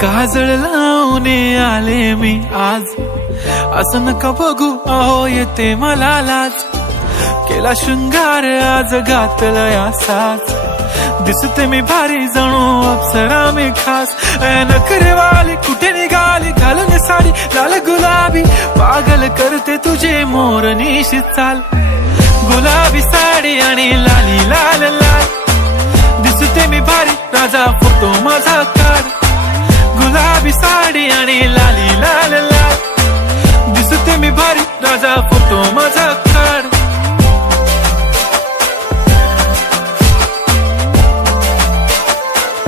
काजळ लावून आले मी आज, असं नका बघू अहो येते मला लाज. केला शृंगार आज घातला साज, दिसते मी भारी जणू अप्सरा मी खास. नखरेवाली कुठे निघाली घालून साडी लाल गुलाबी, पागल करते तुझे मोरनीशी चाल. गुलाबी साडी आणि लाली लाल लाल, दिसते मी भारी राजा फोटो माझा काढ. गुलाबी साडी आणि लाली लाल लाल, दिसते मी भारी राजा फोटो माझा काढ.